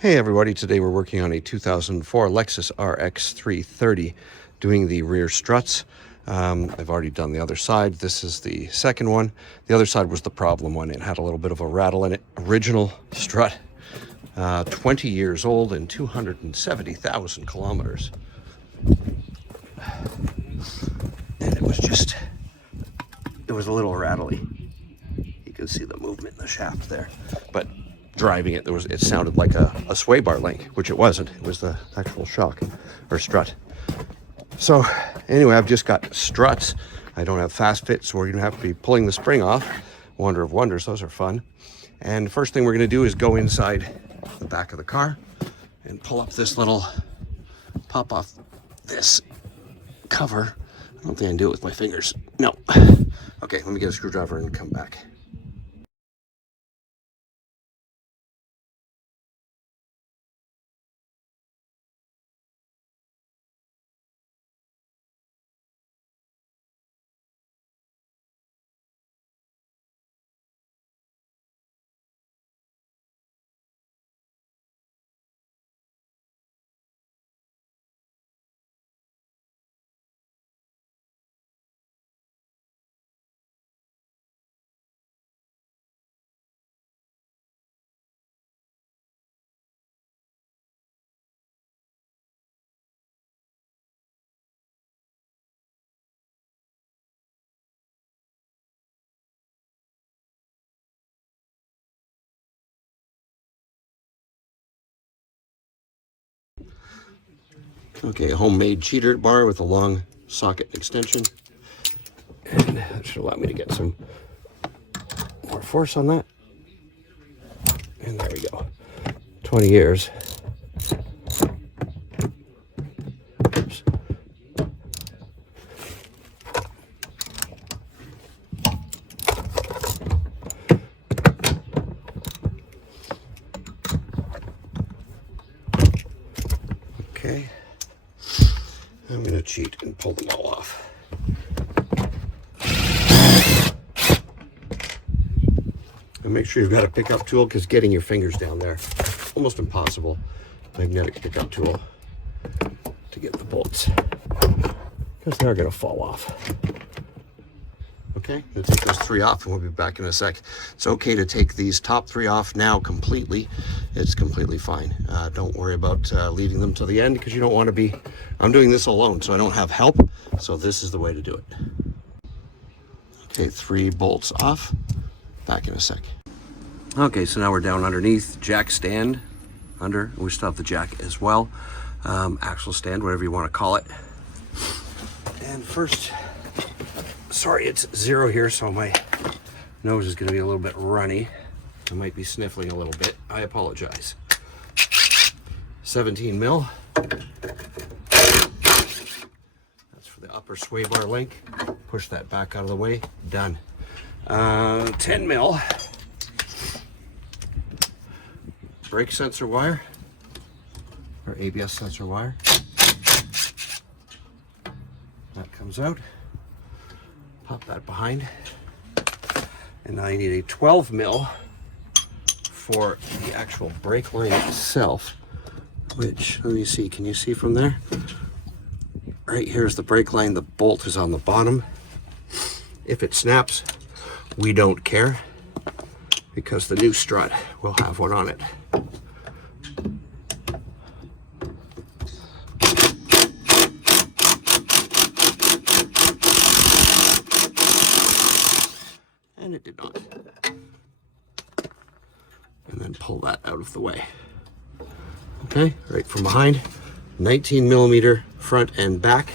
Hey everybody, today we're working on a 2004 Lexus RX 330, doing the rear struts. I've already done the other side. This is the second one. The other side was the problem one. It had a little bit of a rattle in it. Original strut, 20 years old and 270,000 kilometers. And it was a little rattly. You can see the movement in the shaft there. But driving it, it sounded like a sway bar link, which it wasn't. It was the actual shock or strut. So anyway, I've just got struts. I don't have fast fit, so we're gonna have to be pulling the spring off. Wonder of wonders, those are fun. And the first thing we're gonna do is go inside the back of the car and pull up this little, pop off this cover. I don't think I can do it with my fingers. No. Okay, let me get a screwdriver and come back. Okay, a homemade cheater bar with a long socket extension. And that should allow me to get some more force on that. And there we go. 20 years. Oops. Okay. I'm going to cheat and pull them all off. And make sure you've got a pickup tool, because getting your fingers down there, almost impossible. Magnetic pickup tool to get the bolts, because they're going to fall off. Okay, we'll take those three off and we'll be back in a sec. It's okay to take these top three off now completely. It's completely fine. Don't worry about leaving them till the end, because you don't want to be, I'm doing this alone, so I don't have help. So this is the way to do it. Okay, three bolts off. Back in a sec. Okay, so now we're down underneath, jack stand under. We still have the jack as well. Axle stand, whatever you want to call it. And first, sorry, it's zero here, so my nose is going to be a little bit runny. I might be sniffling a little bit. I apologize. 17 mil. That's for the upper sway bar link. Push that back out of the way. Done. 10 mil. Brake sensor wire, or ABS sensor wire. That comes out. Pop that behind. And now I need a 12 mil for the actual brake line itself, which, let me see, can you see from there? Right here's the brake line, the bolt is on the bottom. If it snaps, we don't care, because the new strut will have one on it. And it did not. And then pull that out of the way. Okay, right from behind, 19 millimeter front and back.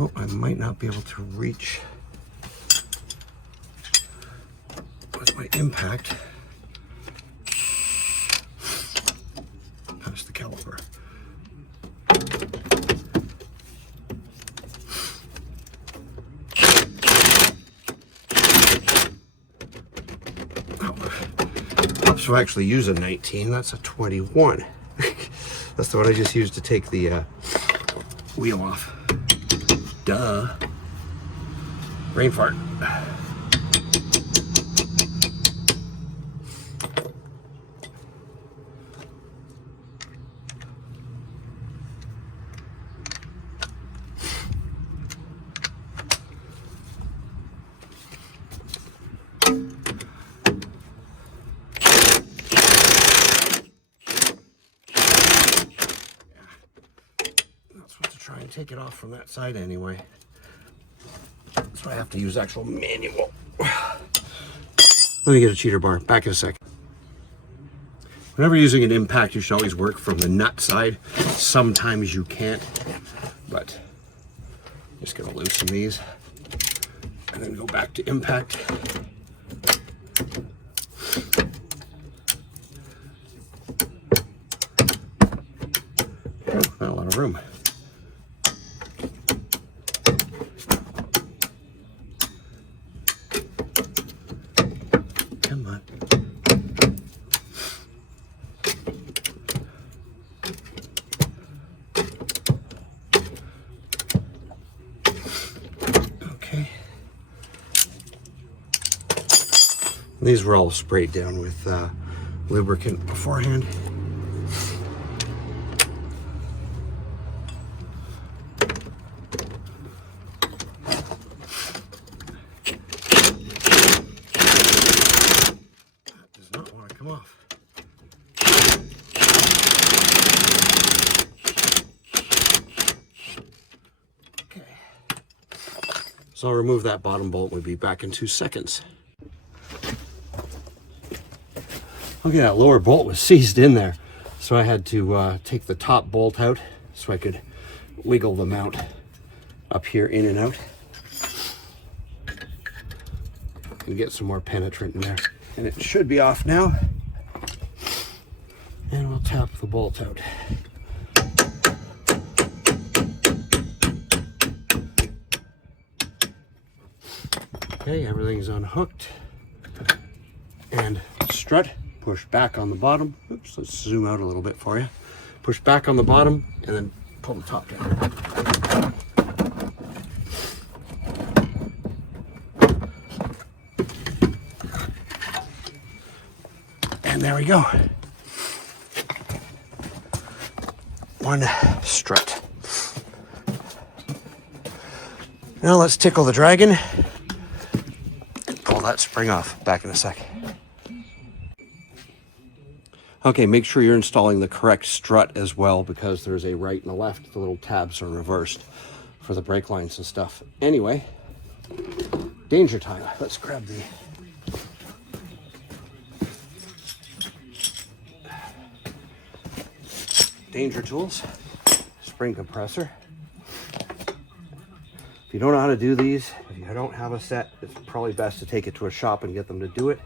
Oh, I might not be able to reach with my impact past the caliper. So I actually use a 19, that's a 21. That's the one I just used to take the wheel off. Duh. Brain fart. try and take it off from that side anyway. So I have to use actual manual. Let me get a cheater bar. Back in a second. Whenever using an impact, you should always work from the nut side. Sometimes you can't, but I'm just gonna loosen these and then go back to impact. Oh, not a lot of room. Come on. Okay. These were all sprayed down with lubricant beforehand. Come off. Okay. So I'll remove that bottom bolt. We'll be back in 2 seconds. Okay, that lower bolt was seized in there. So I had to take the top bolt out so I could wiggle the mount up here in and out. And get some more penetrant in there. And it should be off now. And we'll tap the bolt out. Okay, everything's unhooked. And strut, push back on the bottom. Oops, let's zoom out a little bit for you. Push back on the bottom and then pull the top down. And there we go. One strut. Now let's tickle the dragon and pull that spring off. Back in a sec. Okay, make sure you're installing the correct strut as well, because there's a right and a left. The little tabs are reversed for the brake lines and stuff. Anyway, danger time. Let's grab the danger tools, spring compressor. If you don't know how to do these, if you don't have a set, it's probably best to take it to a shop and get them to do it,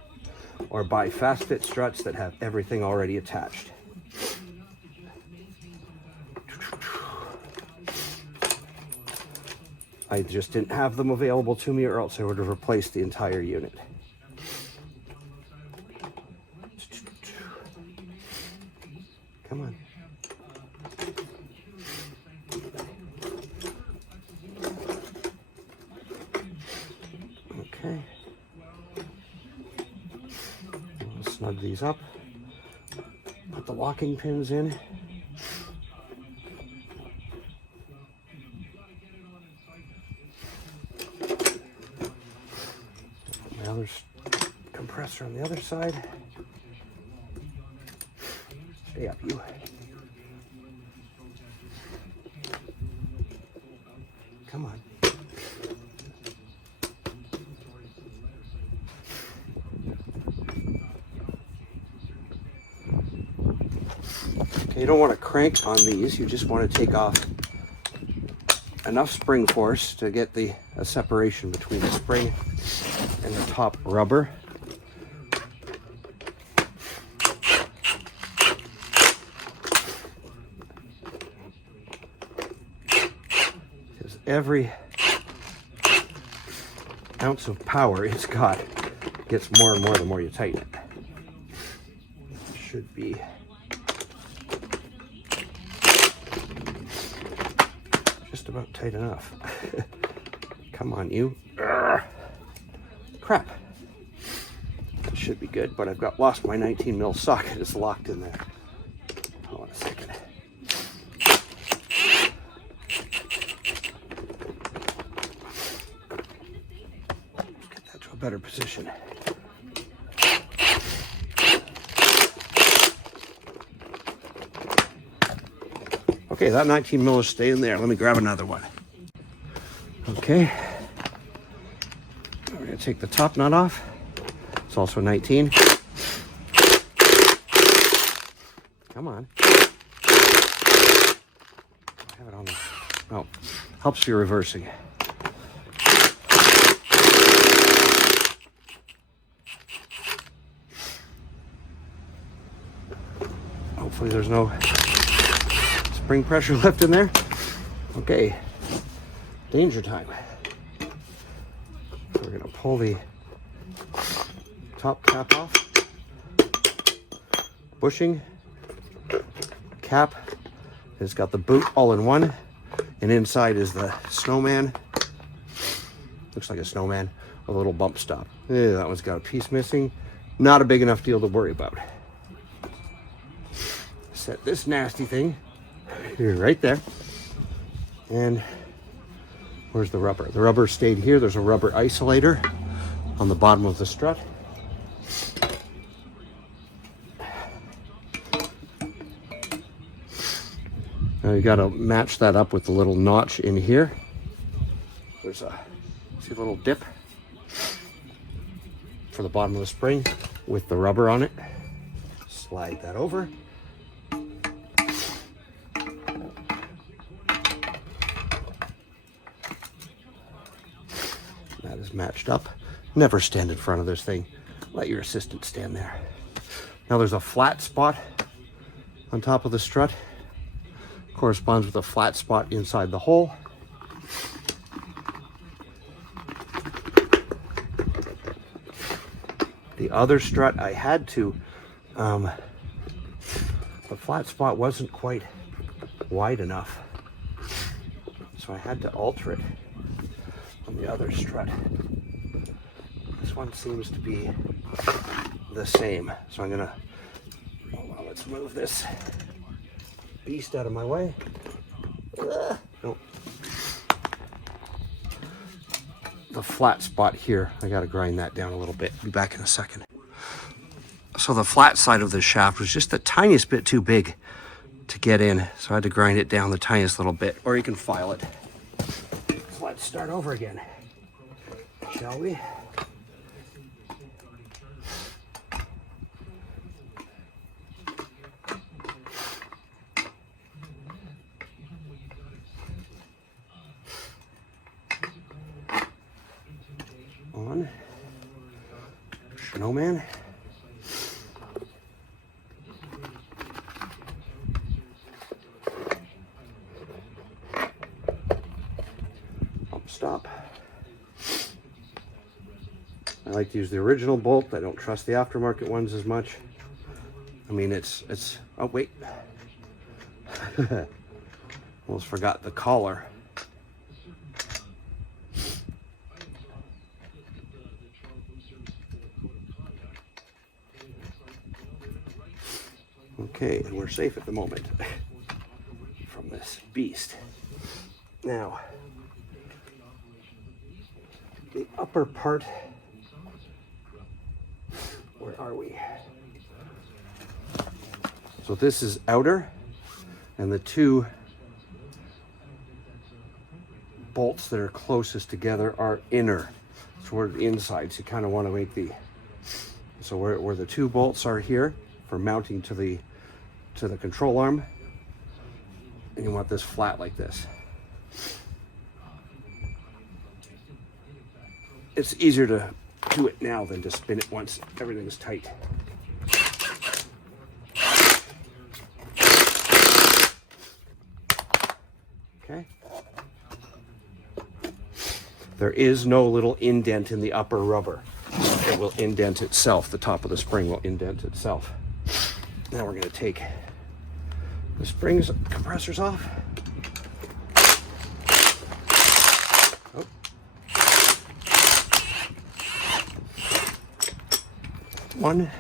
or buy fast fit struts that have everything already attached. I just didn't have them available to me, or else I would have replaced the entire unit. Come on. Okay. We'll snug these up. Put the locking pins in. My other compressor on the other side. Stay up, you. Come on. Okay, you don't want to crank on these. You just want to take off enough spring force to get a separation between the spring and the top rubber. Because every ounce of power it's got gets more and more the more you tighten it. Should be just about tight enough. Come on, you. Urgh. Crap. That should be good, but I've lost my 19 mil socket. It's locked in there. Hold on a second. Let's get that to a better position. Okay, Okay, that 19 mil is staying there. Let me grab another one. Okay. We're gonna take the top nut off. It's also 19. Come on. I have it on the... Oh, helps you reversing. Hopefully there's no spring pressure left in there. Okay, danger time. We're gonna pull the top cap off. Bushing, cap. It's got the boot all in one, and inside is the snowman. Looks like a snowman with a little bump stop. Yeah, that one's got a piece missing. Not a big enough deal to worry about. Set this nasty thing here, right there. And where's the rubber? The rubber stayed here. There's a rubber isolator on the bottom of the strut. Now you got to match that up with the little notch in here. There's a, see a little dip for the bottom of the spring with the rubber on it. Slide that over. That is matched up. Never stand in front of this thing. Let your assistant stand there. Now there's a flat spot on top of the strut. Corresponds with a flat spot inside the hole. The other strut I had to, the flat spot wasn't quite wide enough. So I had to alter it on the other strut. This one seems to be the same. So I'm gonna, well, let's move this beast out of my way. Nope. The flat spot here, I gotta grind that down a little bit. Be back in a second. So the flat side of the shaft was just the tiniest bit too big to get in. So I had to grind it down the tiniest little bit, or you can file it. So let's start over again, shall we? On snowman. Pump stop. I like to use the original bolt. I don't trust the aftermarket ones as much. I mean, it's oh wait. Almost forgot the collar. Okay, and we're safe at the moment from this beast. Now, the upper part, where are we? So this is outer, and the two bolts that are closest together are inner. So we're the inside, so you kind of want to make the, so where the two bolts are here for mounting to the control arm, and you want this flat like this. It's easier to do it now than to spin it once everything's tight. Okay. There is no little indent in the upper rubber. It will indent itself. The top of the spring will indent itself. Now we're going to take the springs, compressors off. Oh. One.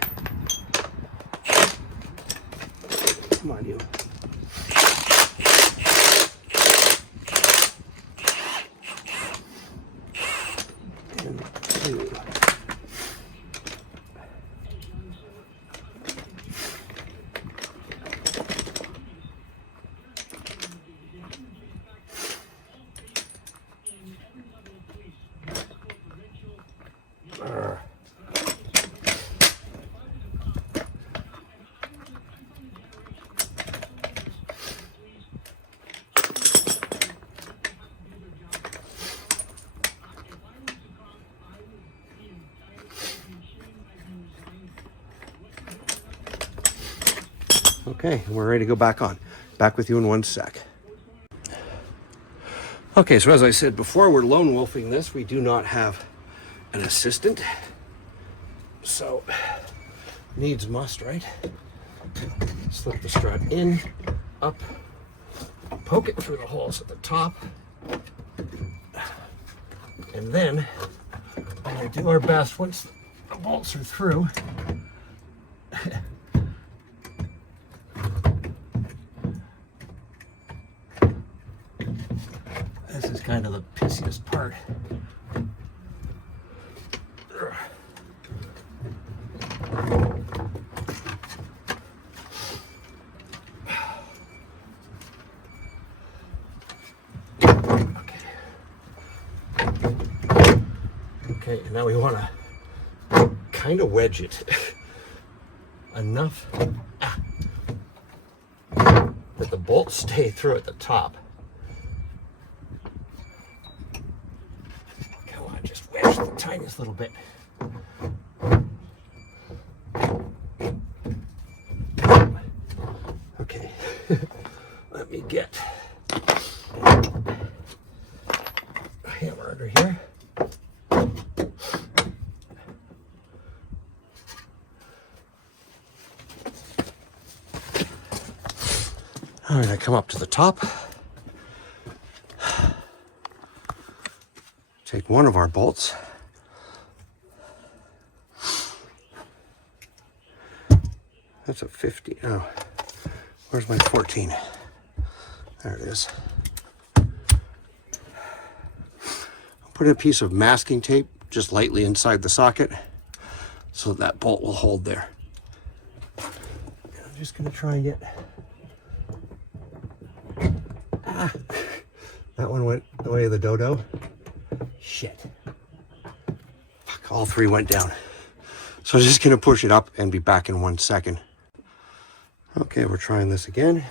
Come on, you. And two. Okay, and we're ready to go back on. Back with you in 1 sec. Okay, so as I said before, we're lone wolfing this. We do not have an assistant. So, needs must, right? Slip the strut in, up, poke it through the holes at the top, and then I'm going to do our best once the bolts are through. This is kind of the pissiest part. Okay, and now we want to kind of wedge it enough that the bolts stay through at the top. Come on, just wedge the tiniest little bit. Okay, let me get a hammer under here. All right, I come up to the top, take one of our bolts, that's a 50, oh, where's my 14? There it is. I'll put a piece of masking tape just lightly inside the socket so that bolt will hold there. And I'm just gonna try and get, that one went the way of the dodo. Shit. Fuck, all three went down. So I'm just gonna push it up and be back in 1 second. Okay, we're trying this again.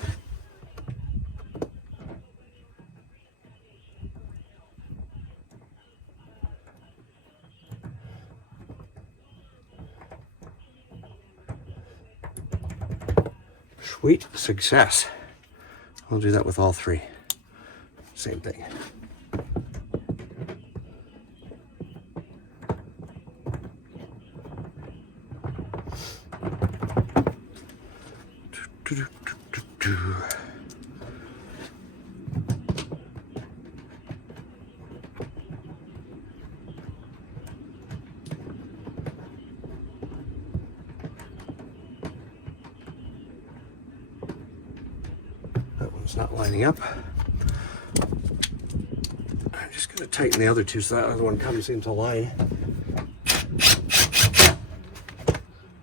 Sweet success. We'll do that with all three. Same thing. That one's not lining up. I'm just going to tighten the other two so that other one comes into line.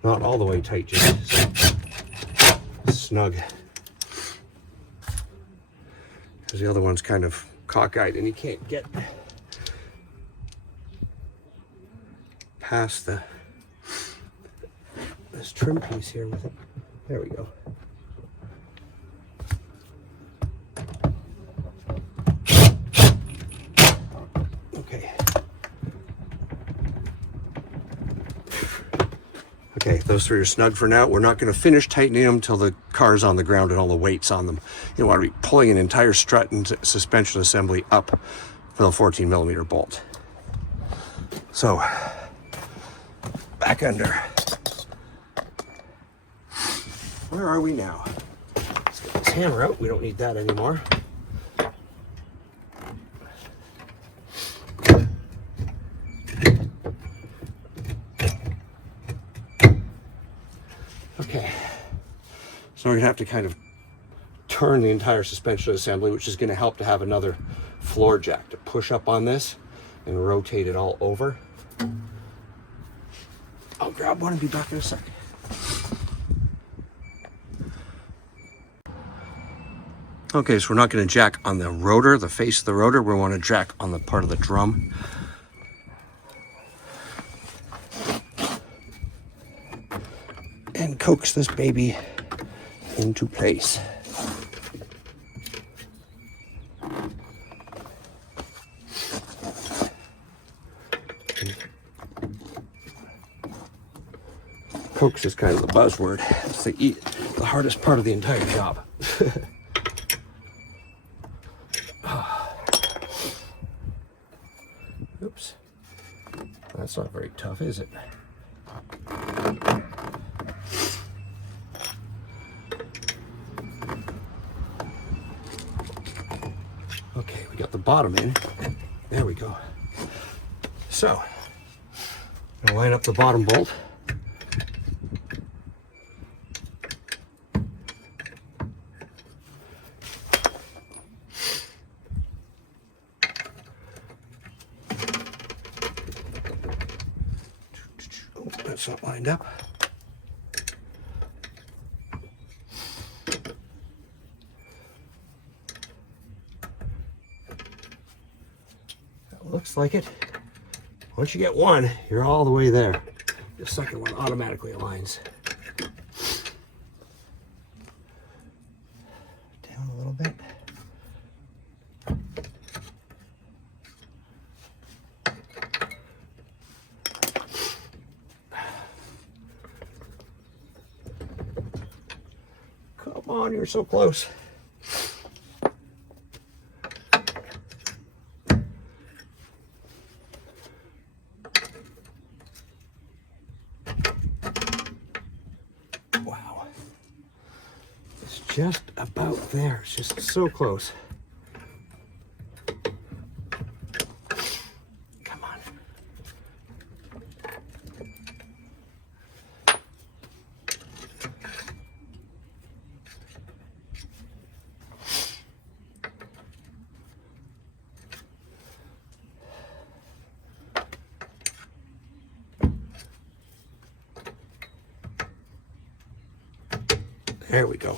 Not all the way tight, just snug. Because the other one's kind of cockeyed and you can't get past this trim piece here with it. There we go. Okay, those three are snug for now. We're not going to finish tightening them until the car's on the ground and all the weight's on them. You don't want to be pulling an entire strut and suspension assembly up for the 14mm bolt. So, back under. Where are we now? Let's get this hammer out. We don't need that anymore. Okay, so we're gonna have to kind of turn the entire suspension assembly, which is gonna help to have another floor jack to push up on this and rotate it all over. I'll grab one and be back in a second. Okay, so we're not gonna jack on the rotor, the face of the rotor. We want to jack on the part of the drum. And coax this baby into place. Coax is kind of the buzzword. It's the hardest part of the entire job. Oops. That's not very tough, is it? Okay, we got the bottom in. There we go. So, I'm gonna line up the bottom bolt. Oh, that's not lined up. Looks like it. Once you get one, you're all the way there. The second one automatically aligns. Down a little bit. Come on, you're so close. Wow. It's just about there. It's just so close. Come on. There we go.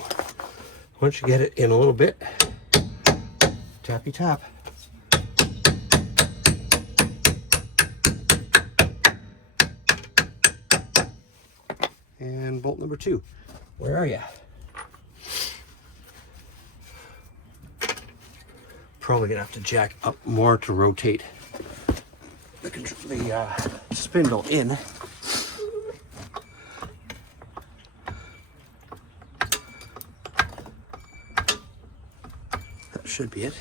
Once you get it in a little bit, tappy tap. And bolt number 2. Where are you? Probably gonna have to jack up more to rotate the spindle in. Should be it.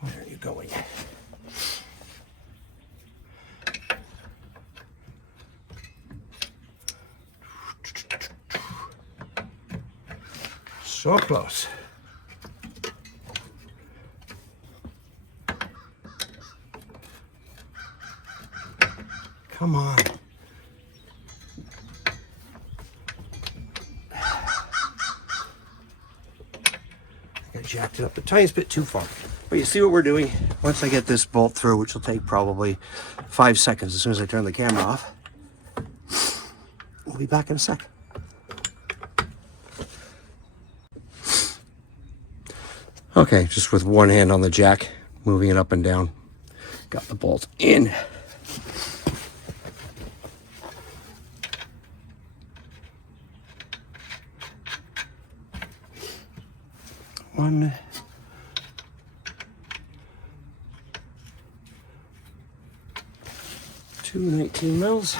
Where are you going? So close. Come on. I jacked it up the tiniest bit too far. But you see what we're doing? Once I get this bolt through, which will take probably 5 seconds as soon as I turn the camera off, we'll be back in a sec. Okay, just with one hand on the jack, moving it up and down. Got the bolt in. One. Two 19 mils.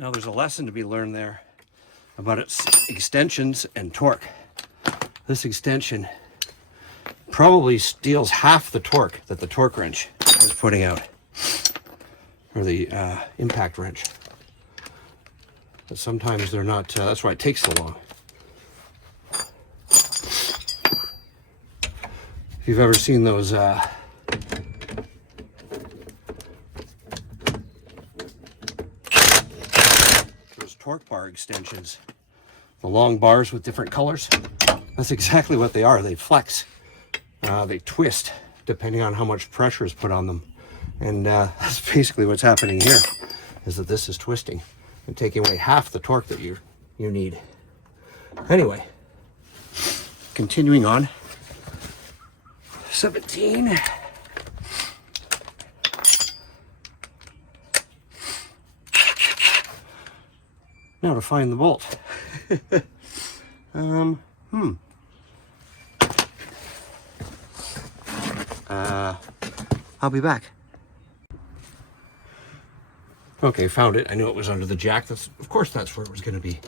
Now there's a lesson to be learned there about its extensions and torque. This extension probably steals half the torque that the torque wrench is putting out, or the impact wrench. But sometimes they're not, that's why it takes so long. you've ever seen those torque bar extensions, the long bars with different colors, that's exactly what they are. They flex, they twist depending on how much pressure is put on them. And that's basically what's happening here, is that this is twisting and taking away half the torque that you need. Anyway, continuing on. 17. Now to find the bolt. I'll be back. Okay, found it. I knew it was under the jack. Of course that's where it was going to be.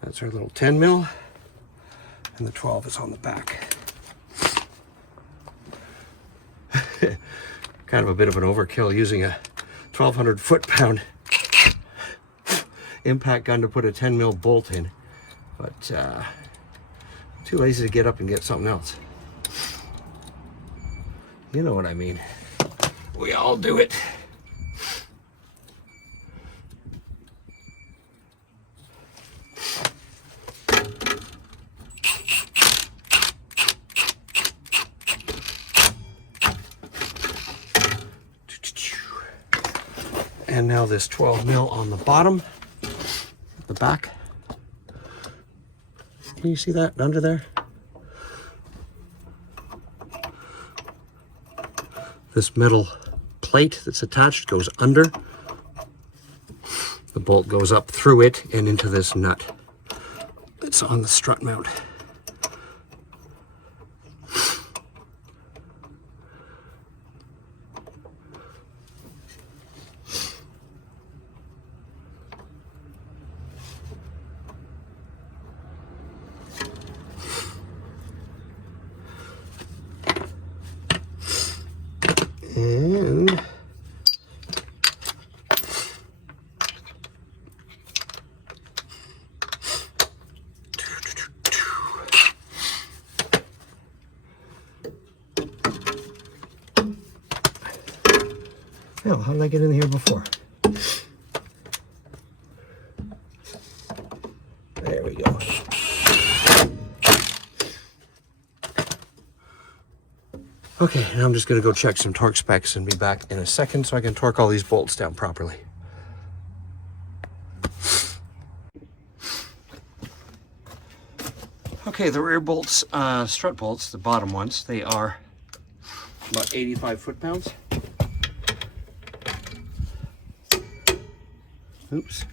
That's our little 10 mil, and the 12 is on the back. Kind of a bit of an overkill using a 1,200 foot-pound impact gun to put a 10 mil bolt in, but too lazy to get up and get something else. You know what I mean. We all do it. And now this 12 mil on the bottom, the back. Can you see that under there? This metal plate that's attached goes under. The bolt goes up through it and into this nut that's on the strut mount. And oh, how did I get in here before? There we go. Okay, now I'm just going to go check some torque specs and be back in a second so I can torque all these bolts down properly. Okay, the rear bolts, strut bolts, the bottom ones, they are about 85 foot-pounds. Oops.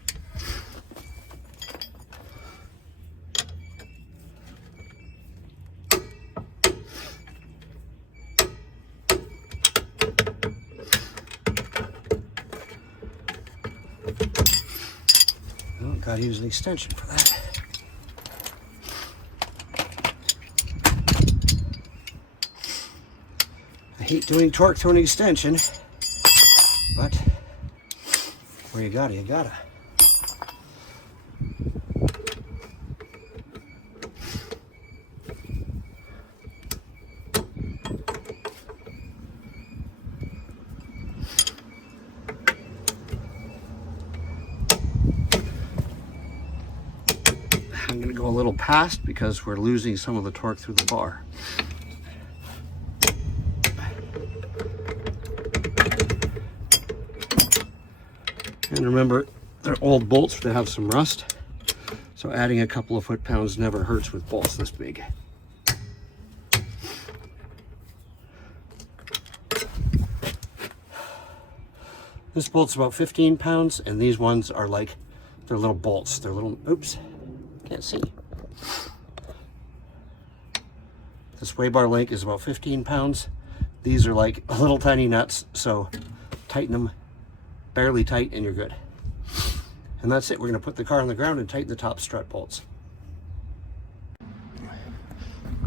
Oh, gotta use an extension for that. I hate doing torque to an extension, but where you gotta, you gotta. I'm going to go a little past because we're losing some of the torque through the bar. And remember, they're old bolts that have some rust, so adding a couple of foot-pounds never hurts with bolts this big. This bolt's about 15 pounds, and these ones are like, they're little bolts. They're little, oops, can't see. The sway bar link is about 15 pounds. These are like little tiny nuts, so tighten them barely tight and you're good. And that's it. We're going to put the car on the ground and tighten the top strut bolts.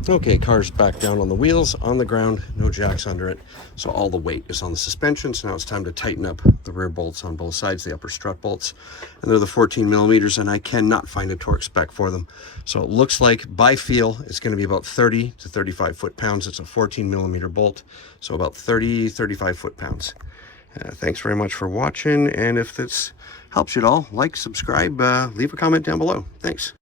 Okay, car's back down on the wheels, on the ground, no jacks under it. So all the weight is on the suspension. So now it's time to tighten up the rear bolts on both sides, the upper strut bolts. And they're the 14 millimeters, and I cannot find a torque spec for them. So it looks like by feel, it's going to be about 30 to 35 foot-pounds. It's a 14 millimeter bolt, so about 30, 35 foot-pounds. Thanks very much for watching. And if this helps you at all, like, subscribe, leave a comment down below. Thanks.